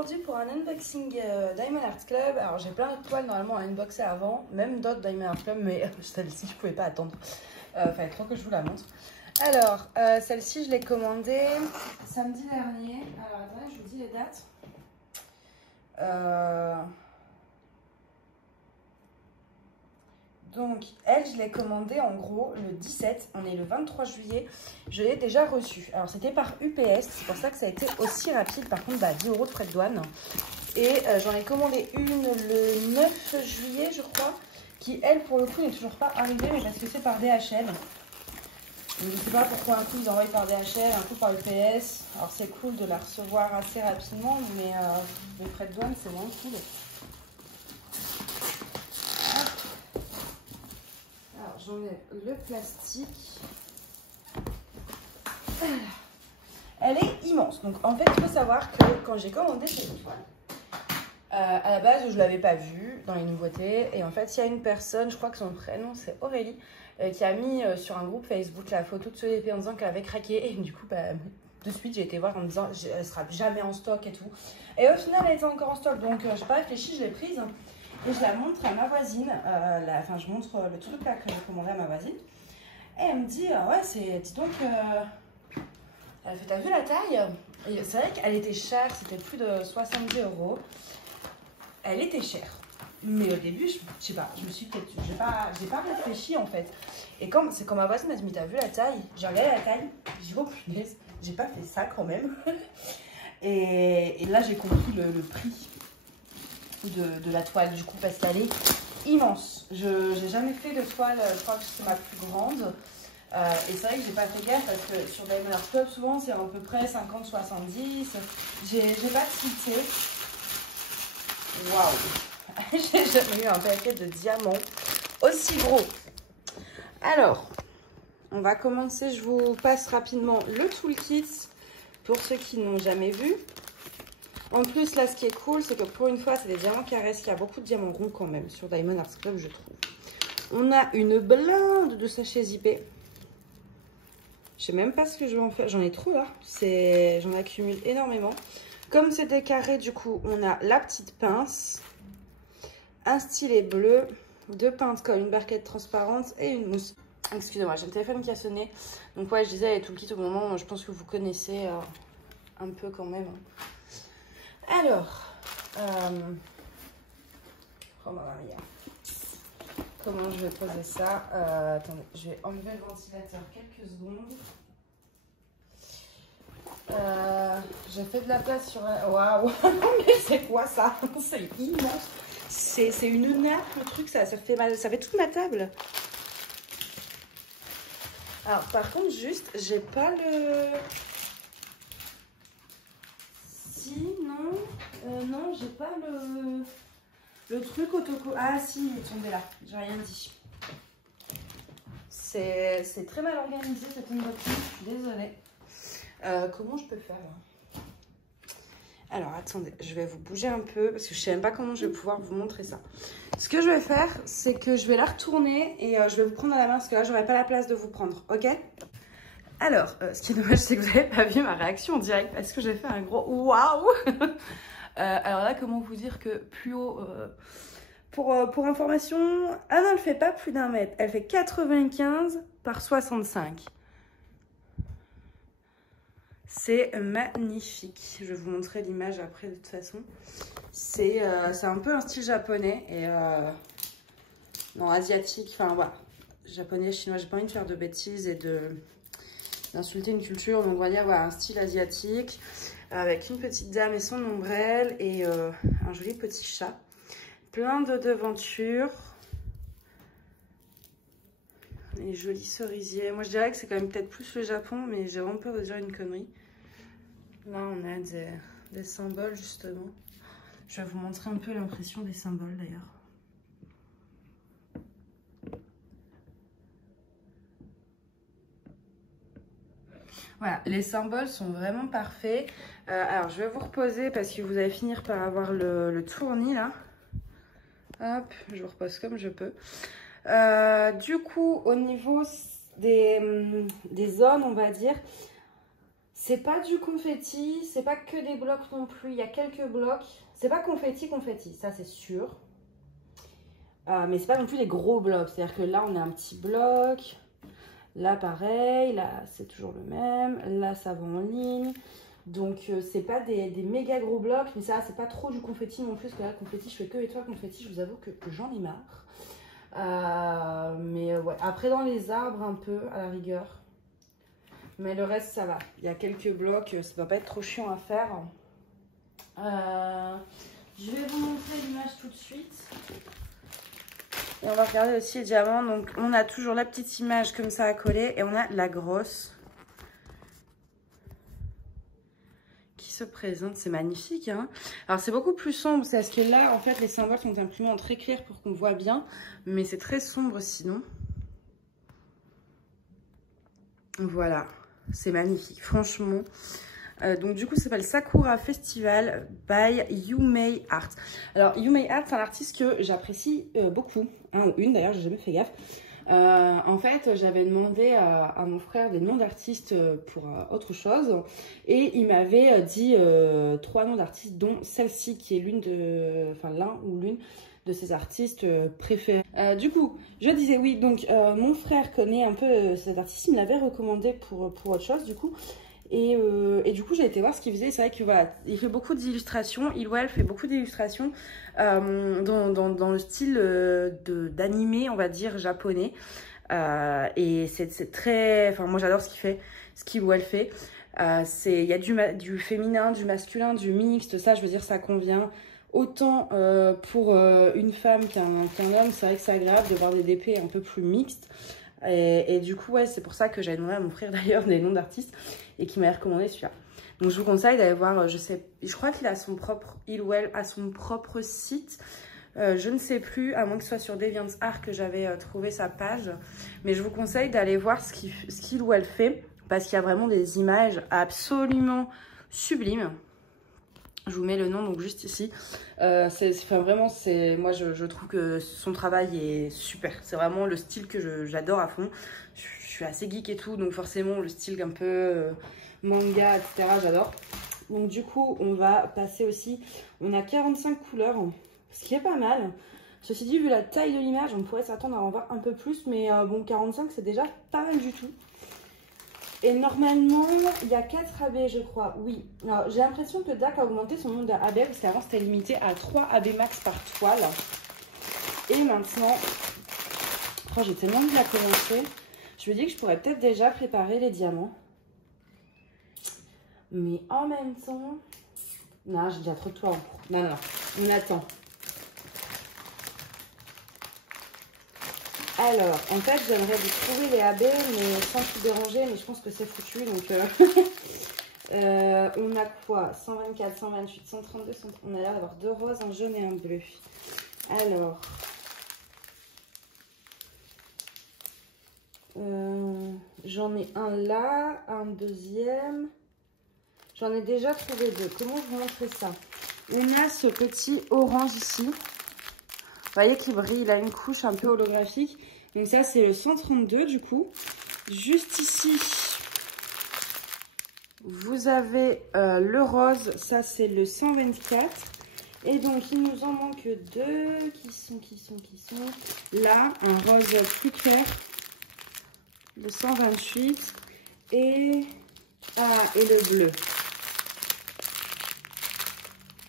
aujourd'hui pour un unboxing Diamond Art Club. Alors j'ai plein de toiles normalement à unboxer avant, même d'autres Diamond Art Club, mais celle-ci je pouvais pas attendre. Fallait trop que je vous la montre. Alors celle-ci je l'ai commandée samedi dernier. Alors attendez, je vous dis les dates. Donc elle, je l'ai commandée en gros le 17, on est le 23 juillet, je l'ai déjà reçue. Alors c'était par UPS, c'est pour ça que ça a été aussi rapide, par contre 10 € de frais de douane. Et j'en ai commandé une le 9 juillet je crois, qui elle pour le coup n'est toujours pas arrivée, mais parce que c'est par DHL. Je ne sais pas pourquoi un coup ils envoient par DHL, un coup par UPS. Alors c'est cool de la recevoir assez rapidement, mais les frais de douane c'est moins cool. J'enlève le plastique. Elle est immense. Donc en fait, il faut savoir que quand j'ai commandé cette toile, à la base, je ne l'avais pas vue dans les nouveautés. Et en fait, il y a une personne, je crois que son prénom c'est Aurélie, qui a mis sur un groupe Facebook la photo de ce épée en disant qu'elle avait craqué. Et du coup, de suite, j'ai été voir en me disant elle sera jamais en stock et tout. Et au final, elle était encore en stock. Donc, je n'ai pas réfléchi, je l'ai prise. Et je la montre à ma voisine, enfin je montre le truc là que j'ai commandé à ma voisine. Et elle me dit, ouais, dis donc, elle fait, t'as vu la taille? C'est vrai qu'elle était chère, c'était plus de 70 €. Elle était chère. Mais au début, je sais pas, je me suis peut-être, j'ai pas réfléchi en fait. Et c'est quand ma voisine m'a dit, mais t'as vu la taille? J'ai regardé la taille, j'ai dit, oh punaise, j'ai pas fait ça quand même. Et là, j'ai compris le prix de la toile du coup, parce qu'elle est immense. Je n'ai jamais fait de toile, je crois que c'est ma plus grande. Et c'est vrai que j'ai pas fait gaffe parce que sur Diamond Art Club, souvent c'est à peu près 50-70. J'ai pas tilté. Waouh! J'ai jamais eu un paquet de diamants aussi gros. Alors, on va commencer. Je vous passe rapidement le toolkit pour ceux qui n'ont jamais vu. En plus, là, ce qui est cool, c'est que pour une fois, c'est des diamants carrés. Il y a beaucoup de diamants ronds quand même sur Diamond Art Club, je trouve. On a une blinde de sachets zippés. Je sais même pas ce que je vais en faire. J'en ai trop là. J'en accumule énormément. Comme c'est des carrés, du coup, on a la petite pince, un stylet bleu, 2 pinces colle, une barquette transparente et une mousse. Excusez-moi, j'ai le téléphone qui a sonné. Donc ouais, je disais, tout le kit au moment, je pense que vous connaissez un peu quand même. Alors, oh ma Maria, comment je vais poser ça? Attendez, je vais enlever le ventilateur quelques secondes. J'ai fait de la place sur un... Waouh, mais c'est quoi ça? C'est immense. C'est une nappe, le truc, ça fait mal, ça fait toute ma table. Alors, par contre, juste, j'ai pas le... Non, j'ai pas le truc autocollant. Ah si, il est tombé là, j'ai rien dit. C'est très mal organisé cette unboxing, je suis désolée. Comment je peux faire là? Alors attendez, je vais vous bouger un peu parce que je sais même pas comment je vais pouvoir vous montrer ça. Ce que je vais faire, c'est que je vais la retourner et je vais vous prendre à la main parce que là, j'aurai pas la place de vous prendre, ok? Alors, ce qui est dommage, c'est que vous n'avez pas vu ma réaction en direct parce que j'ai fait un gros waouh. Alors là, comment vous dire que plus haut, pour information, ah non, elle fait pas plus d'1 mètre. Elle fait 95 par 65. C'est magnifique. Je vais vous montrer l'image après de toute façon. C'est un peu un style japonais et non, asiatique. Enfin voilà, japonais, chinois. J'ai pas envie de faire de bêtises et d'insulter une culture, donc on va dire voilà, un style asiatique avec une petite dame et son ombrelle et un joli petit chat, plein de devantures, les jolis cerisiers. Moi je dirais que c'est quand même peut-être plus le Japon, mais j'ai vraiment peur de dire une connerie. Là on a des symboles justement. Je vais vous montrer un peu l'impression des symboles d'ailleurs. Voilà, les symboles sont vraiment parfaits. Alors, je vais vous reposer parce que vous allez finir par avoir le tournis là. Hop, je vous repose comme je peux. Du coup, au niveau des zones, on va dire, C'est pas du confetti, c'est pas que des blocs non plus. Il y a quelques blocs. C'est pas confetti, ça c'est sûr. Mais c'est pas non plus des gros blocs. C'est-à-dire que là, on a un petit bloc. Là, pareil. Là, c'est toujours le même. Là, ça va en ligne. Donc, c'est pas des méga gros blocs. Mais ça, c'est pas trop du confetti non plus. Parce que là, le confetti, je fais que étoile confetti. Je vous avoue que j'en ai marre. Mais ouais. Après, dans les arbres, un peu, à la rigueur. Mais le reste, ça va. Il y a quelques blocs. Ça va pas être trop chiant à faire. Je vais vous montrer l'image tout de suite. Et on va regarder aussi les diamants. Donc, on a toujours la petite image comme ça à coller. Et on a la grosse qui se présente. C'est magnifique, hein. Alors, c'est beaucoup plus sombre. C'est parce que là, en fait, les symboles sont imprimés en très clair pour qu'on voit bien. Mais c'est très sombre sinon. Voilà. C'est magnifique. Franchement. Donc du coup ça s'appelle Sakura Festival by Yumei Art. Alors Yumei Art, c'est un artiste que j'apprécie beaucoup, un ou une d'ailleurs, j'ai jamais fait gaffe. En fait j'avais demandé à mon frère des noms d'artistes pour autre chose et il m'avait dit 3 noms d'artistes dont celle-ci qui est l'un ou l'une de ses artistes préférés. Du coup je disais oui, donc mon frère connaît un peu cet artiste, il me l'avait recommandé pour autre chose du coup. Et du coup, j'ai été voir ce qu'il faisait. C'est vrai que voilà, il fait beaucoup d'illustrations. Il fait beaucoup d'illustrations dans le style d'animé, on va dire, japonais. Et c'est très... Enfin, moi, j'adore ce qu'il fait, ce qu'il fait. Il y a du féminin, du masculin, du mixte. Ça, je veux dire, ça convient. Autant pour une femme qu'un homme, c'est vrai que c'est agréable de voir des DP un peu plus mixtes. Et du coup, ouais, c'est pour ça que j'avais demandé à mon frère d'ailleurs des noms d'artistes et qui m'avait recommandé celui-là. Donc, je vous conseille d'aller voir, je crois qu'il a son propre site. Je ne sais plus, à moins que ce soit sur DeviantArt que j'avais trouvé sa page. Mais je vous conseille d'aller voir ce qu'il ou elle fait parce qu'il y a vraiment des images absolument sublimes. Je vous mets le nom donc juste ici. Vraiment, moi je trouve que son travail est super. C'est vraiment le style que j'adore à fond. Je suis assez geek et tout, donc forcément le style un peu manga, etc. j'adore. Donc du coup, on va passer aussi. On a 45 couleurs, ce qui est pas mal. Ceci dit, vu la taille de l'image, on pourrait s'attendre à en voir un peu plus, mais bon, 45 c'est déjà pas mal du tout. Et normalement, il y a 4 AB, je crois. Oui. Alors, j'ai l'impression que DAC a augmenté son nombre d'AB parce qu'avant, c'était limité à 3 AB max par toile. Et maintenant, oh, j'ai tellement envie de la commencer. Je me dis que je pourrais peut-être déjà préparer les diamants. Mais en même temps... Non, j'ai déjà trop de toile en cours. Non, on attend. Alors, en fait, j'aimerais vous trouver les AB, mais sans tout déranger, mais je pense que c'est foutu, donc... on a quoi? 124, 128, 132, 130... On a l'air d'avoir 2 roses, un jaune et un bleu. Alors... j'en ai un là, un deuxième. J'en ai déjà trouvé 2. Comment vous montrer ça? On a ce petit orange ici. Vous voyez qu'il brille, il a une couche un peu holographique. Donc ça, c'est le 132 du coup. Juste ici, vous avez le rose. Ça, c'est le 124. Et donc, il nous en manque 2 qui sont là. Un rose plus clair, le 128. Et le bleu.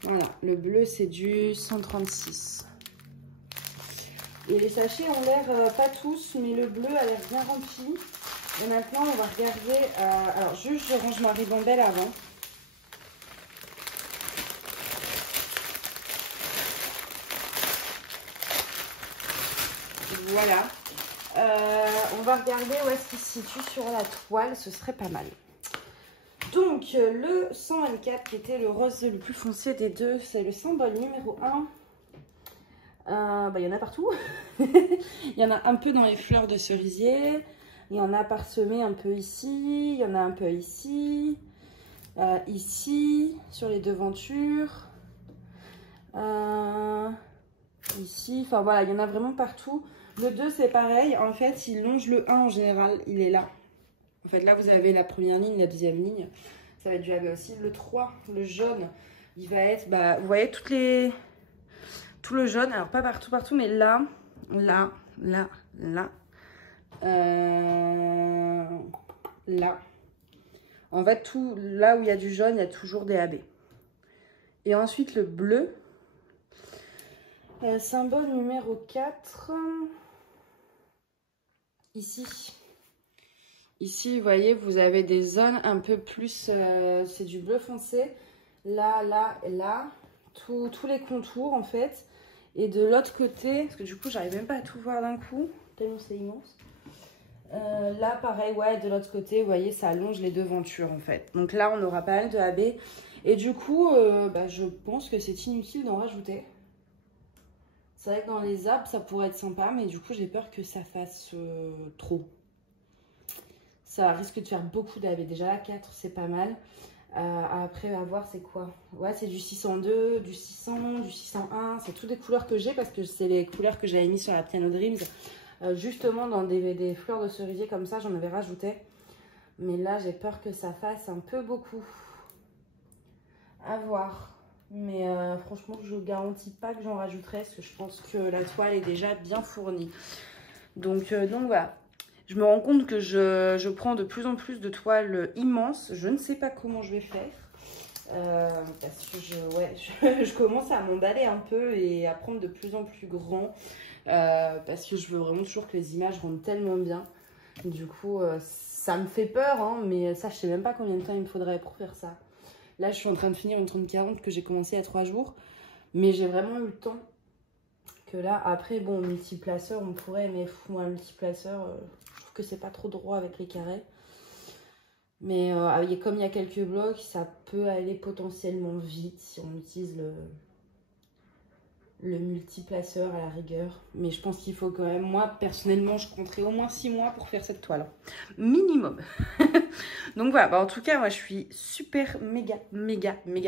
Voilà, le bleu, c'est du 136. Et les sachets ont l'air, pas tous, mais le bleu a l'air bien rempli. Et maintenant, on va regarder... alors, juste, je range ma ribambelle avant. Voilà. On va regarder où est-ce qu'il se situe sur la toile. Ce serait pas mal. Donc, le 124, qui était le rose le plus foncé des deux, c'est le symbole numéro 1. Il y en a partout. Il y en a un peu dans les fleurs de cerisier. Il y en a parsemé un peu ici. Il y en a un peu ici. Ici, sur les devantures. Ici. Enfin voilà, il y en a vraiment partout. Le 2, c'est pareil. En fait, il longe le 1 en général. Il est là. En fait, là, vous avez la première ligne, la deuxième ligne. Ça va être du AB aussi. Le 3, le jaune, il va être, bah, vous voyez, tout le jaune. Alors, pas partout, mais là, là, là, là. Là. En fait, tout là où il y a du jaune, il y a toujours des AB. Et ensuite, le bleu. Symbole numéro 4. Ici. Ici, vous voyez, vous avez des zones un peu plus... c'est du bleu foncé. Là, là et là. Tous les contours, en fait. Et de l'autre côté, parce que du coup, j'arrive même pas à tout voir d'un coup, tellement c'est immense. Là, pareil, ouais, de l'autre côté, vous voyez, ça allonge les devantures, en fait. Donc là, on aura pas mal de AB. Et du coup, bah, je pense que c'est inutile d'en rajouter. C'est vrai que dans les arbres, ça pourrait être sympa, mais du coup, j'ai peur que ça fasse trop. Ça risque de faire beaucoup d'AB. Déjà, la 4, c'est pas mal. Après, à voir, c'est quoi? Ouais, c'est du 602, du 600, du 601. C'est toutes des couleurs que j'ai parce que c'est les couleurs que j'avais mis sur la Piano Dreams. Justement, dans des fleurs de cerisier comme ça, j'en avais rajouté. Mais là, j'ai peur que ça fasse un peu beaucoup. À voir. Mais franchement, je ne garantis pas que j'en rajouterai parce que je pense que la toile est déjà bien fournie. Donc voilà. Je me rends compte que je prends de plus en plus de toiles immenses. Je ne sais pas comment je vais faire. Parce que je commence à m'emballer un peu et à prendre de plus en plus grand. Parce que je veux vraiment toujours que les images rendent tellement bien. Du coup, ça me fait peur, hein, mais ça, je sais même pas combien de temps il me faudrait pour faire ça. Là, je suis en train de finir une 30-40 que j'ai commencé il y a 3 jours. Mais j'ai vraiment eu le temps que là, après, bon, multiplaceur, on pourrait, mais moi, multiplaceur, je trouve que c'est pas trop droit avec les carrés. Mais comme il y a quelques blocs, ça peut aller potentiellement vite si on utilise le multiplaceur à la rigueur. Mais je pense qu'il faut quand même, moi, personnellement, je compterai au moins 6 mois pour faire cette toile. Minimum. Donc voilà, bah en tout cas, moi, je suis super méga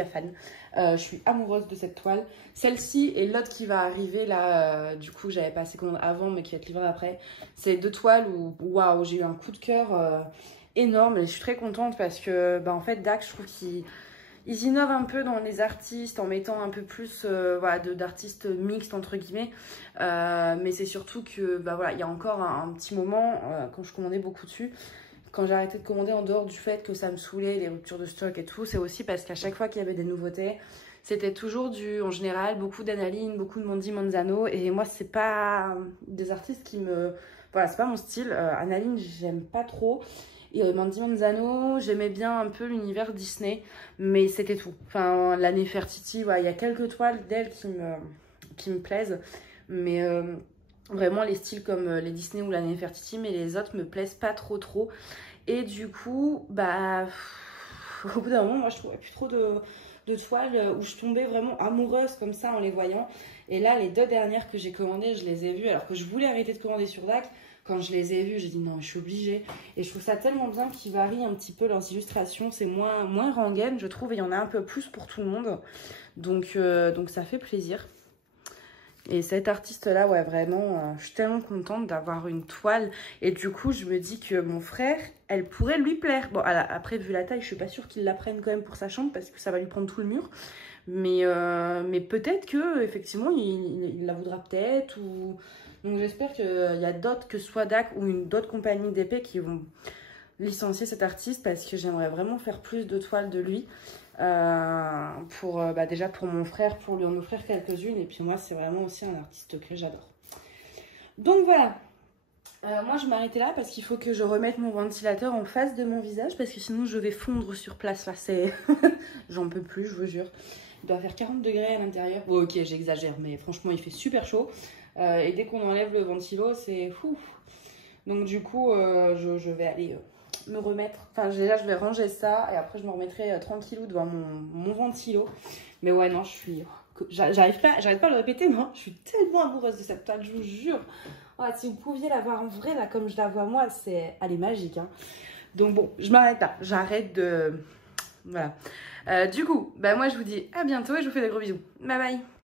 fan. Je suis amoureuse de cette toile. Celle-ci et l'autre qui va arriver là, du coup, j'avais passé commande avant, mais qui va être livrée après. C'est 2 toiles où, waouh, j'ai eu un coup de cœur énorme. Et je suis très contente parce que, bah en fait, Dax, je trouve qu'ils innovent un peu dans les artistes en mettant un peu plus voilà, d'artistes mixtes entre guillemets. Mais c'est surtout que bah, voilà, il y a encore un petit moment, quand je commandais beaucoup dessus, quand j'ai arrêté de commander en dehors du fait que ça me saoulait, les ruptures de stock et tout, c'est aussi parce qu'à chaque fois qu'il y avait des nouveautés, c'était toujours en général, beaucoup d'Analine, beaucoup de Mandy Manzano. Et moi, c'est pas des artistes qui me... Voilà, c'est pas mon style. Analine, j'aime pas trop. Et Mandy Manzano, j'aimais bien un peu l'univers Disney, mais c'était tout. Enfin, la Nefertiti, voilà, il y a quelques toiles d'elle qui me plaisent, mais vraiment les styles comme les Disney ou la Nefertiti, mais les autres me plaisent pas trop. Et du coup, bah, au bout d'un moment, moi je trouvais plus trop de toiles où je tombais vraiment amoureuse comme ça en les voyant. Et là, les 2 dernières que j'ai commandées, je les ai vues alors que je voulais arrêter de commander sur DAC. Quand je les ai vues, j'ai dit non, je suis obligée. Et je trouve ça tellement bien qu'ils varient un petit peu leurs illustrations. C'est moins rengaine, je trouve. Et il y en a un peu plus pour tout le monde. Donc ça fait plaisir. Et cette artiste-là, ouais, vraiment, je suis tellement contente d'avoir une toile. Et du coup, je me dis que mon frère, elle pourrait lui plaire. Bon, après, vu la taille, je suis pas sûre qu'il la prenne quand même pour sa chambre parce que ça va lui prendre tout le mur. Mais peut-être que effectivement, il la voudra peut-être. Ou... Donc j'espère qu'il y a d'autres, que ce soit DAC ou d'autres compagnies d'épée qui vont licencier cet artiste parce que j'aimerais vraiment faire plus de toiles de lui. Déjà pour mon frère, pour lui en offrir quelques-unes. Et puis moi, c'est vraiment aussi un artiste que j'adore. Donc voilà. Moi, je m'arrêtais là parce qu'il faut que je remette mon ventilateur en face de mon visage parce que sinon, je vais fondre sur place. Là, c'est... J'en peux plus, je vous jure. Il doit faire 40 degrés à l'intérieur. Bon, ok, j'exagère, mais franchement, il fait super chaud. Et dès qu'on enlève le ventilo, c'est fou. Donc du coup, je vais aller me remettre. Enfin, déjà, je vais ranger ça et après, je me remettrai tranquillou devant mon ventilo. Mais ouais, non, je suis... J'arrête pas de le répéter, non, je suis tellement amoureuse de cette toile, je vous jure. Oh, si vous pouviez la voir en vrai, là, comme je la vois moi, elle est magique. Hein. Donc bon, je m'arrête là. J'arrête de... Voilà. Du coup, bah moi, je vous dis à bientôt et je vous fais des gros bisous. Bye bye.